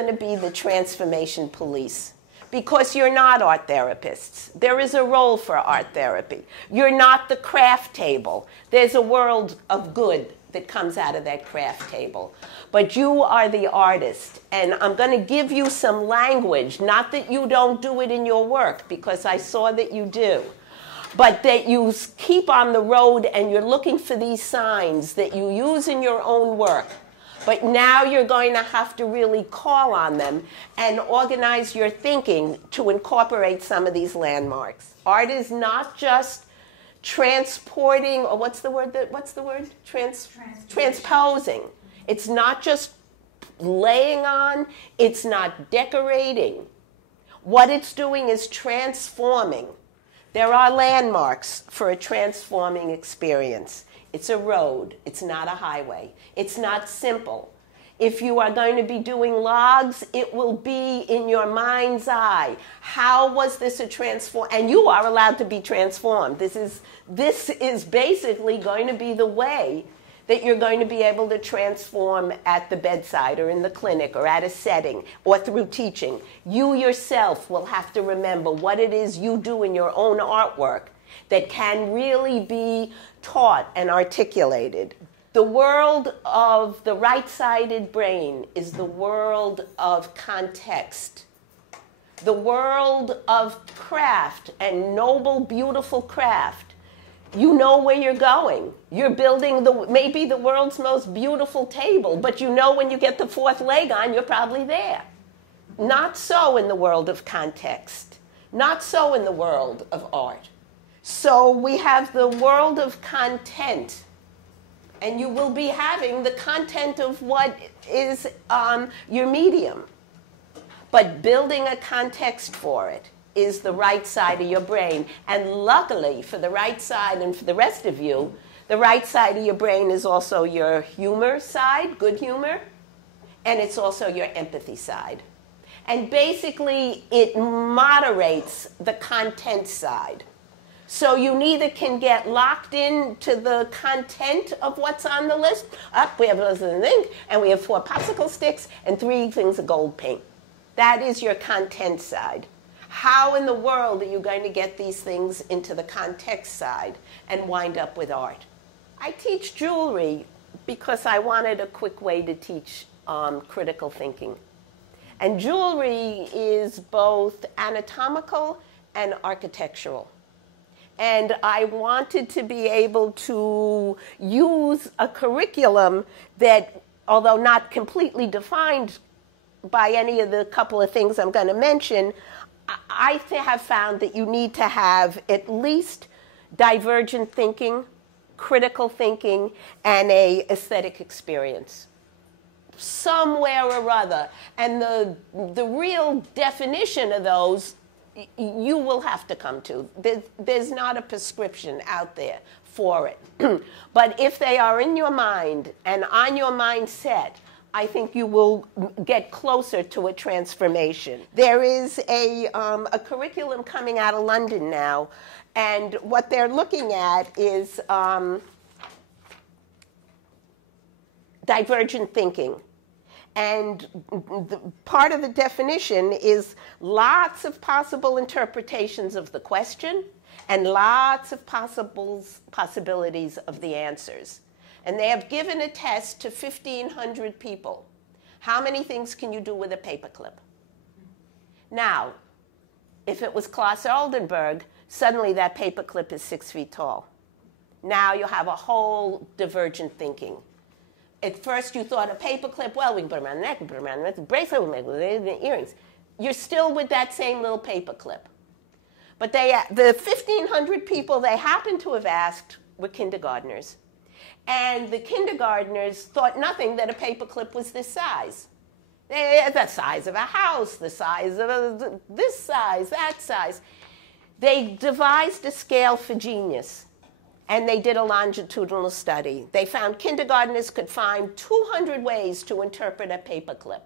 going to be the transformation police, because you're not art therapists. There is a role for art therapy. You're not the craft table. There's a world of good that comes out of that craft table. But you are the artist, and I'm going to give you some language, not that you don't do it in your work, because I saw that you do, but that you keep on the road and you're looking for these signs that you use in your own work. But now you're going to have to really call on them and organize your thinking to incorporate some of these landmarks. Art is not just transporting, or what's the word? Transposing. It's not just laying on. It's not decorating. What it's doing is transforming. There are landmarks for a transforming experience. It's a road. It's not a highway. It's not simple. If you are going to be doing logs, it will be in your mind's eye. How was this a transform? And you are allowed to be transformed. This is basically going to be the way that you're going to be able to transform at the bedside or in the clinic or at a setting or through teaching. You yourself will have to remember what it is you do in your own artwork that can really be taught and articulated. The world of the right-sided brain is the world of context. The world of craft and noble, beautiful craft. You know where you're going. You're building maybe the world's most beautiful table, but you know when you get the fourth leg on, you're probably there. Not so in the world of context. Not so in the world of art. So we have the world of content, and you will be having the content of what is your medium. But building a context for it is the right side of your brain. And luckily for the right side and for the rest of you, the right side of your brain is also your humor side, good humor, and it's also your empathy side. And basically it moderates the content side. So you neither can get locked into the content of what's on the list. We have a thing, and we have 4 popsicle sticks and 3 things of gold paint. That is your content side. How in the world are you going to get these things into the context side and wind up with art? I teach jewelry because I wanted a quick way to teach critical thinking. And jewelry is both anatomical and architectural. And I wanted to be able to use a curriculum that, although not completely defined by any of the couple of things I'm going to mention, I have found that you need to have at least divergent thinking, critical thinking, and an aesthetic experience. Somewhere or other. And the real definition of those you will have to come to. There's not a prescription out there for it. But if they are in your mind and on your mindset, I think you will get closer to a transformation. There is a curriculum coming out of London now, and what they're looking at is divergent thinking. And part of the definition is lots of possible interpretations of the question and lots of possibilities of the answers. And they have given a test to 1,500 people. How many things can you do with a paperclip? Now, if it was Klaus Oldenburg, suddenly that paperclip is 6 feet tall. Now you have a whole divergent thinking. At first you thought a paperclip, well, we can put them around the neck, we can put them around the bracelet, we can make the earrings. You're still with that same little paperclip. But the 1,500 people they happened to have asked were kindergartners. And the kindergartners thought nothing that a paperclip was this size. The size of a house, the size of this size, that size. They devised a scale for genius. And they did a longitudinal study. They found kindergartners could find 200 ways to interpret a paperclip.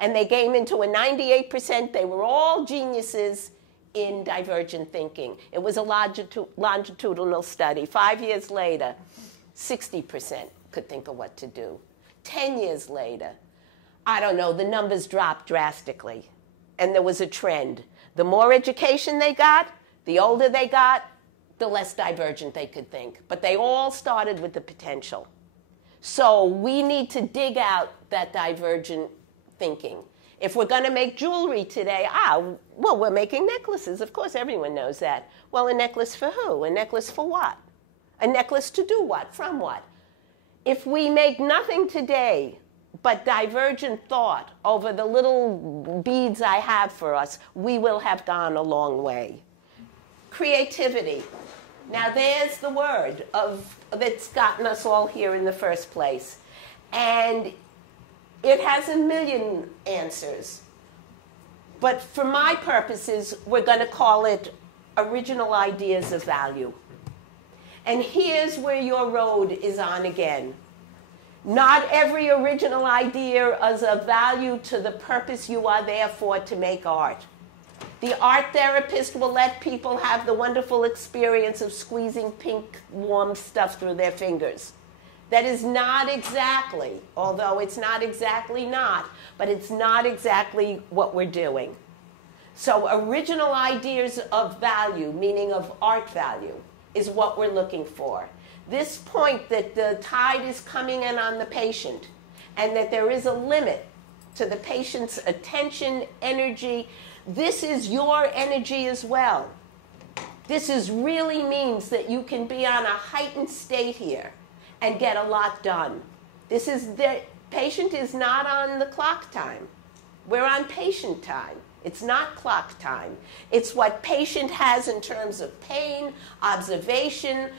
And they came into a 98%. They were all geniuses in divergent thinking. It was a longitudinal study. 5 years later, 60% could think of what to do. 10 years later, I don't know, the numbers dropped drastically. And there was a trend. The more education they got, the older they got, the less divergent they could think. But they all started with the potential. So we need to dig out that divergent thinking. If we're going to make jewelry today, well, we're making necklaces. Of course, everyone knows that. Well, a necklace for who? A necklace for what? A necklace to do what? From what? If we make nothing today but divergent thought over the little beads I have for us, we will have gone a long way. Creativity. Now, there's the word that's gotten us all here in the first place. And it has a million answers. But for my purposes, we're going to call it original ideas of value. And here's where your road is on again. Not every original idea is of value to the purpose you are there for to make art. The art therapist will let people have the wonderful experience of squeezing pink, warm stuff through their fingers. That is not exactly, although it's not exactly not, but it's not exactly what we're doing. So original ideas of value, meaning of art value, is what we're looking for. This point that the tide is coming in on the patient and that there is a limit to the patient's attention, energy, this is your energy as well. This really means that you can be on a heightened state here and get a lot done. The patient is not on the clock time. We're on patient time. It's not clock time. It's what patient has in terms of pain, observation,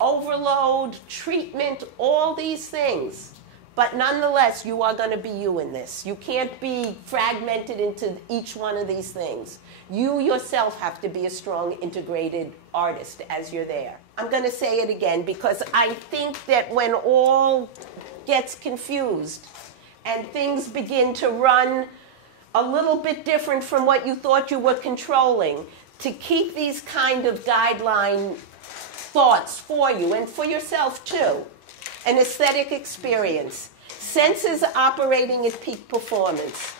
overload, treatment, all these things. But nonetheless, you are going to be you in this. You can't be fragmented into each one of these things. You yourself have to be a strong, integrated artist as you're there. I'm going to say it again because I think that when all gets confused and things begin to run a little bit different from what you thought you were controlling, to keep these kind of guideline thoughts for you and for yourself too. An aesthetic experience, senses operating at peak performance,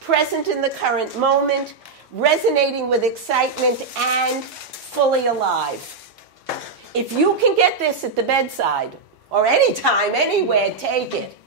present in the current moment, resonating with excitement, and fully alive. If you can get this at the bedside, or anytime, anywhere, take it.